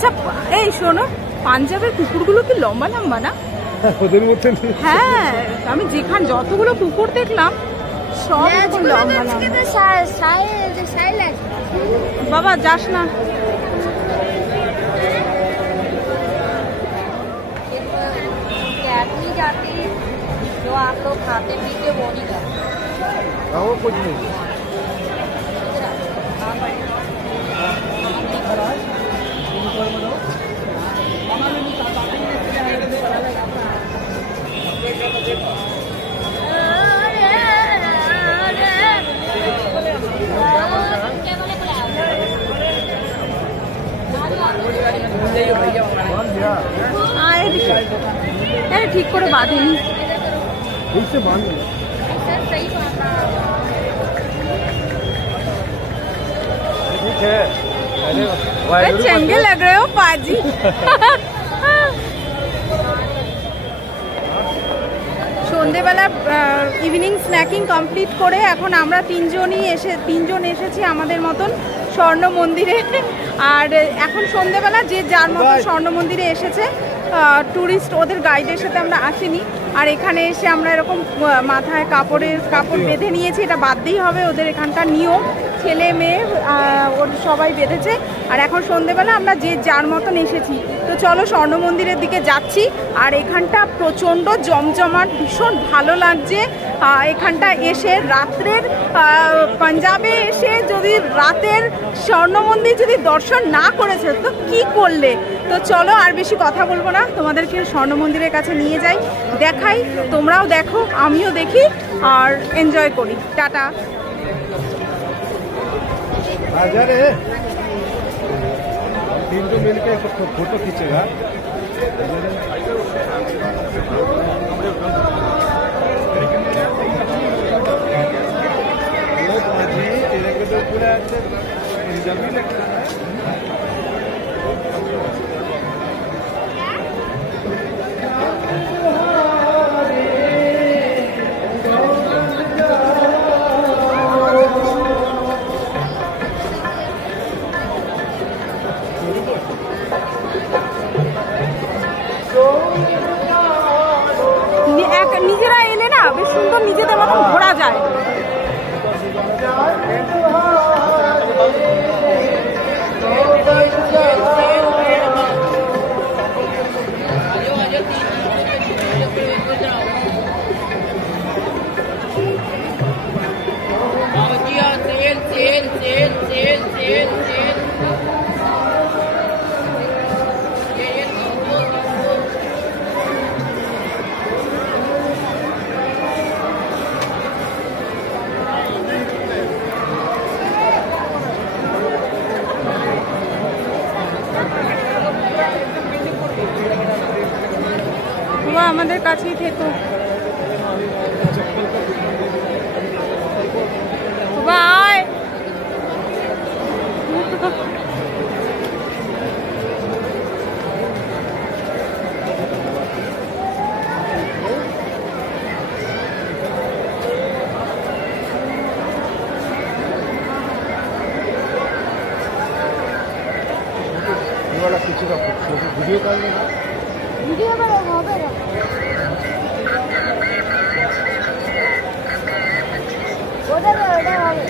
আচ্ছা এই শোনো, পাঞ্জাবের কুকুরগুলো কি লম্বা লম্বা না? ওদের মধ্যে হ্যাঁ, আমি যেখানে যতগুলো কুকুর দেখলাম সব লম্বা লম্বা। বাবা যাস না। जो आप लोग खाते पीते वो नहीं करते। कुछ नहीं। ঠিক করে বাঁধেনি। चंगे लग रहे हो पाजी। সন্ধ্যেবেলা ইভিনিং স্ন্যাকিং কমপ্লিট করে এখন আমরা তিনজন এসেছি আমাদের মতন স্বর্ণ মন্দিরে। আর এখন সন্ধ্যেবেলা যে যার মতো স্বর্ণ মন্দিরে এসেছে, ট্যুরিস্ট ওদের গাইডের সাথে আমরা আসিনি। আর এখানে এসে আমরা এরকম মাথায় কাপড় বেঁধে নিয়েছি, এটা বাঁধতেই হবে, ওদের এখানকার নিয়ম। ছেলে মেয়ে ওর সবাই বেঁধেছে। আর এখন সন্ধ্যেবেলা আমরা যে যার মতন এসেছি। তো চলো স্বর্ণ মন্দিরের দিকে যাচ্ছি। আর এখানটা প্রচণ্ড জমজমাট, ভীষণ ভালো লাগছে। এখানটা এসে রাত্রের পাঞ্জাবে এসে যদি রাতের স্বর্ণ মন্দির যদি দর্শন না করেছে তো কি করলে। তো চলো আর বেশি কথা বলবো না, তোমাদেরকে স্বর্ণ মন্দিরের কাছে নিয়ে যাই, দেখাই, তোমরাও দেখো, আমিও দেখি আর এনজয় করি। টাটা। तीनों मिलकर फोटो खींचेगा। নিজেরা এলে না বেশ সুন্দর নিজেদের মতন ঘোরা যায়। আমাদের কাছেই থেকো বাই। वीडियो कॉल में वीडियो में হবে না। ওটা হবে।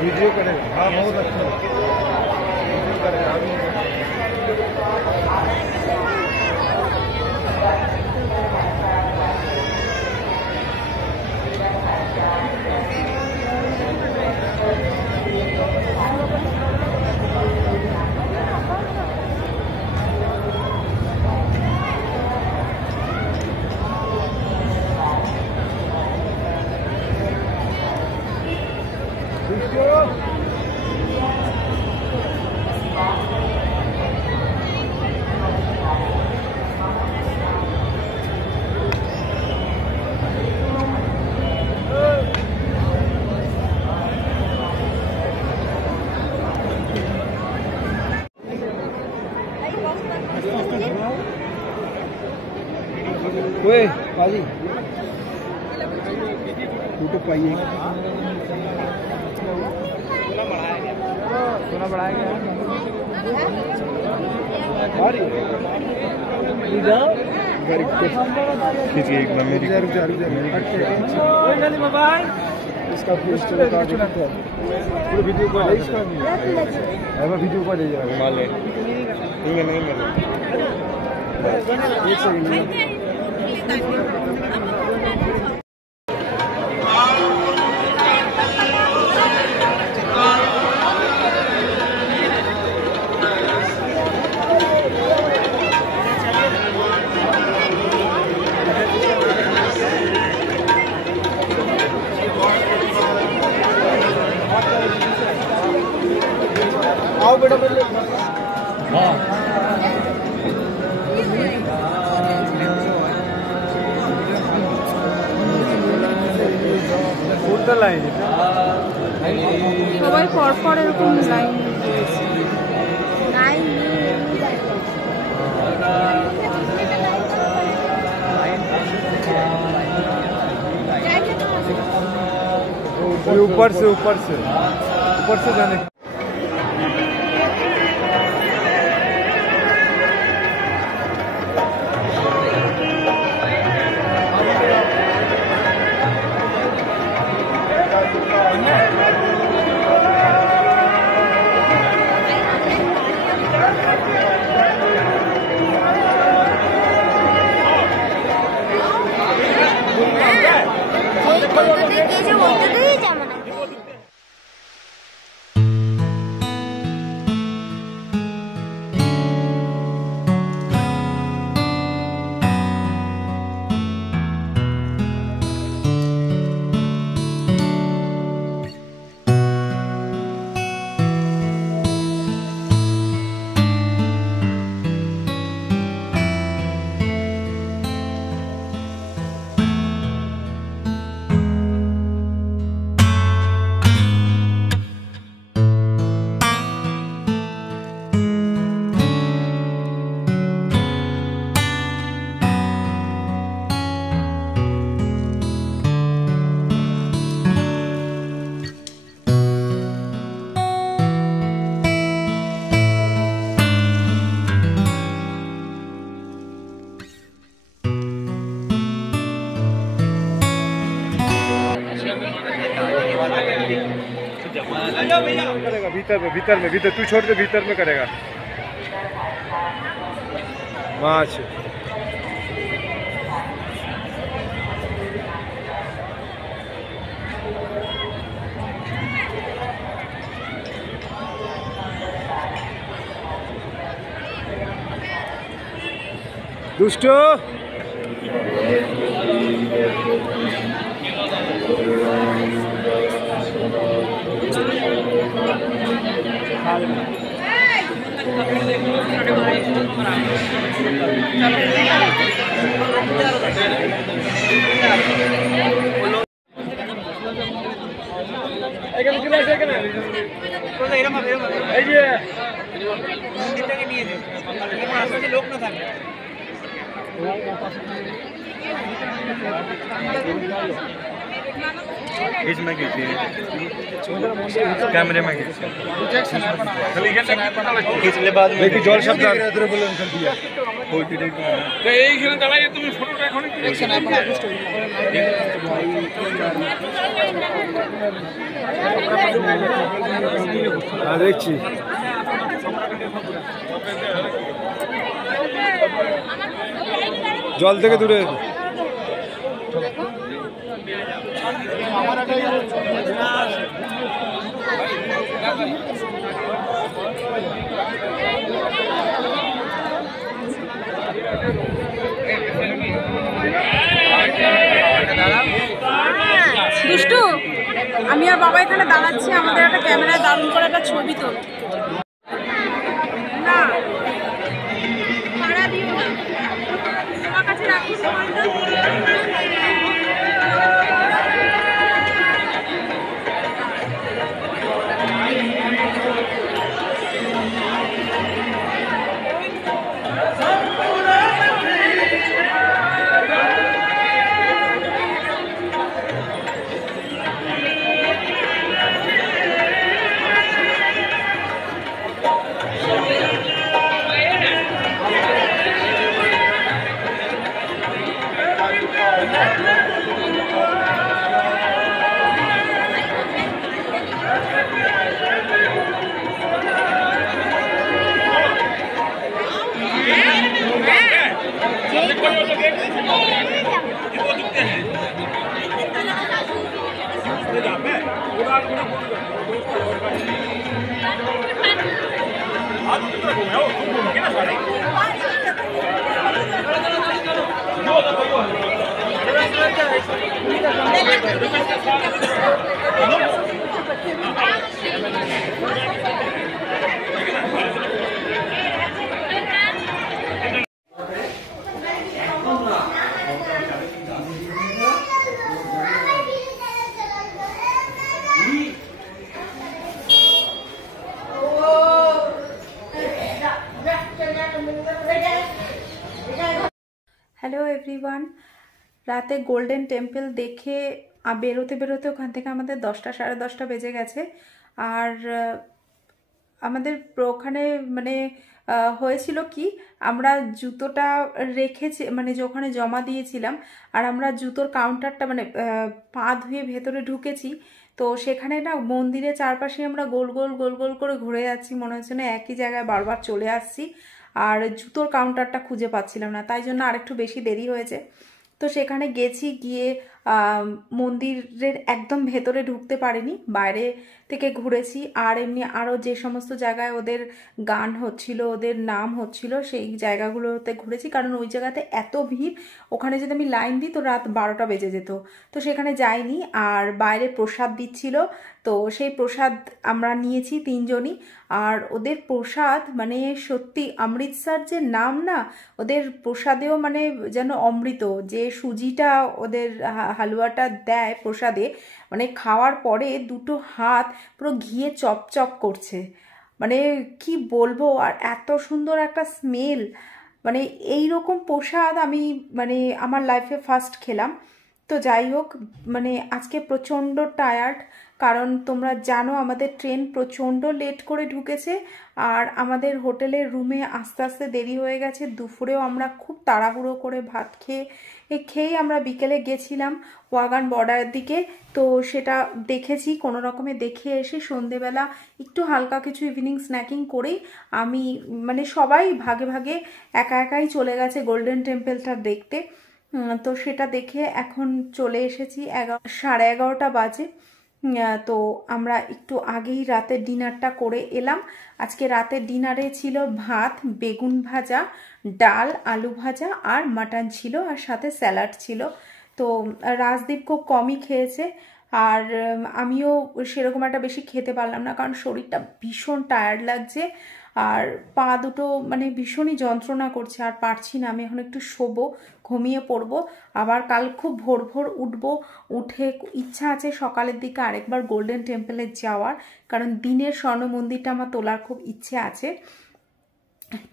वीडियो करेगा। हाँ बहुत अच्छा वीडियो करेगा। ओए पाजी तू तो पाइए सोना बढ़ाया गया खींचिए एक बार मेरी इसका पूरा वीडियो कॉल है इसका मैं वीडियो कॉल ले जाऊंगा मान ले नहीं एक सेकंड आओ बेटा बेटा हाँ লাইন সবাই পরপর এরকম লাইন ऊपर से जाने करेगा भीतर में तू छोड़ के भीतर में करेगा माछ दुष्टो कैमरे में खींचले बाद में জল শব্দ ধরে বলে अंकल दिया তো এইখানে দাঁড়াইয়ে তুমি ফটোটা এখনই দেখছেন আপনারা দেখছি জল থেকে দূরে দুষ্টু আমি আর বাবা এখানে দাঁড়াচ্ছি আমাদের একটা ক্যামেরায় দারুণ করে একটা ছবি তোল না ভাড়া দিও না তোমার কাছে রাখি সময়টা হ্যালো এভরিওয়ান, রাতে গোল্ডেন টেম্পল দেখে বেরোতে বেরোতে ওখান থেকে আমাদের 10টা সাড়ে 10টা বেজে গেছে। আর আমাদের ওখানে মানে হয়েছিল কি, আমরা জুতোটা রেখেছি মানে যে ওখানে জমা দিয়েছিলাম, আর আমরা জুতোর কাউন্টারটা মানে পা ধুয়ে ভেতরে ঢুকেছি। তো সেখানে না মন্দিরের চারপাশে আমরা গোল গোল গোল গোল করে ঘুরে যাচ্ছি, মনে হচ্ছে না একই জায়গায় বারবার চলে আসছি। আর জুতোর কাউন্টারটা খুঁজে পাচ্ছিলাম না, তাই জন্য আরেকটু বেশি দেরি হয়েছে। তো সেখানে গেছি, গিয়ে মন্দিরের একদম ভেতরে ঢুকতে পারিনি, বাইরে থেকে ঘুরেছি। আর এমনি আরও যে সমস্ত জায়গায় ওদের গান হচ্ছিল, ওদের নাম হচ্ছিল, সেই জায়গাগুলোতে ঘুরেছি। কারণ ওই জায়গাতে এত ভিড়, ওখানে যদি আমি লাইন দিই তো রাত 12টা বেজে যেত। তো সেখানে যাইনি। আর বাইরে প্রসাদ দিচ্ছিল, তো সেই প্রসাদ আমরা নিয়েছি 3 জনই। আর ওদের প্রসাদ মানে সত্যি অমৃতসর যে নাম না, ওদের প্রসাদেও মানে যেন অমৃত। যে সুজিটা ওদের হালুয়াটা দেয় প্রসাদে, মানে খাওয়ার পরে দুটো হাত পুরো ঘিয়ে চপচপ করছে, মানে কি বলবো। আর এত সুন্দর একটা স্মেল, মানে এই রকম প্রসাদ আমি মানে আমার লাইফে ফার্স্ট খেলাম। তো যাই হোক, মানে আজকে প্রচণ্ড টায়ার্ড, কারণ তোমরা জানো আমাদের ট্রেন প্রচণ্ড লেট করে ঢুকেছে। আর আমাদের হোটেলের রুমে আস্তে আস্তে দেরি হয়ে গেছে। দুপুরেও আমরা খুব তাড়াহুড়ো করে ভাত খেয়েই আমরা বিকেলে গেছিলাম ওয়াগান বর্ডারের দিকে। তো সেটা দেখেছি, কোনো রকমে দেখে এসে সন্ধেবেলা একটু হালকা কিছু ইভিনিং স্ন্যাকিং করেই আমি মানে সবাই ভাগে ভাগে একা একাই চলে গেছে গোল্ডেন টেম্পলটা দেখতে। তো সেটা দেখে এখন চলে এসেছি, 11:30 বাজে। তো আমরা একটু আগেই রাতের ডিনারটা করে এলাম। আজকে রাতের ডিনারে ছিল ভাত, বেগুন ভাজা, ডাল, আলু ভাজা আর মাটন ছিল, আর সাথে স্যালাড ছিল। তো রাজদীপ খুব কমই খেয়েছে, আর আমিও সেরকম একটা বেশি খেতে পারলাম না, কারণ শরীরটা ভীষণ টায়ার্ড লাগছে। আর পা দুটো মানে ভীষণই যন্ত্রণা করছে, আর পারছি না। আমি এখন একটু শোবো, ঘুমিয়ে পড়বো। আবার কাল খুব ভোর ভোর উঠবো, উঠে ইচ্ছা আছে সকালের দিকে আরেকবার গোল্ডেন টেম্পলে যাওয়ার, কারণ দিনের স্বর্ণ মন্দিরটা আমার তোলার খুব ইচ্ছে আছে।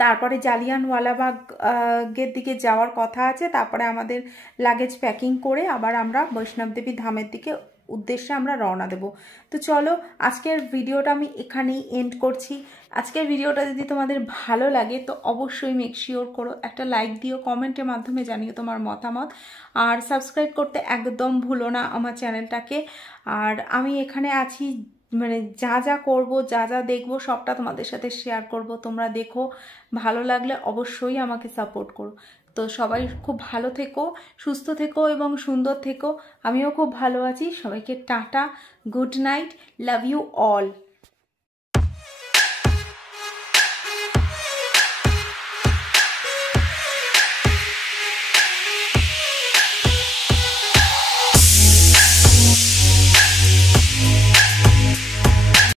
তারপরে জালিয়ানওয়ালাবাগের দিকে যাওয়ার কথা আছে। তারপরে আমাদের লাগেজ প্যাকিং করে আবার আমরা বৈষ্ণবদেবী ধামের দিকে উদ্দেশ্যে আমরা রওনা দেব। তো চলো, আজকের ভিডিওটা আমি এখানেই এন্ড করছি। আজকের ভিডিওটা যদি তোমাদের ভালো লাগে তো অবশ্যই মেক শিওর করো একটা লাইক দিও, কমেন্টের মাধ্যমে জানিও তোমার মতামত, আর সাবস্ক্রাইব করতে একদম ভুলো না আমার চ্যানেলটাকে। আর আমি এখানে আছি, মানে যা যা করব, যা যা দেখবো সবটা তোমাদের সাথে শেয়ার করব। তোমরা দেখো, ভালো লাগলে অবশ্যই আমাকে সাপোর্ট করো। তো সবাই খুব ভালো থেকো, সুস্থ থেকো এবং সুন্দর থেকো। আমিও খুব ভালো আছি। সবাইকে tata, good night, love you all.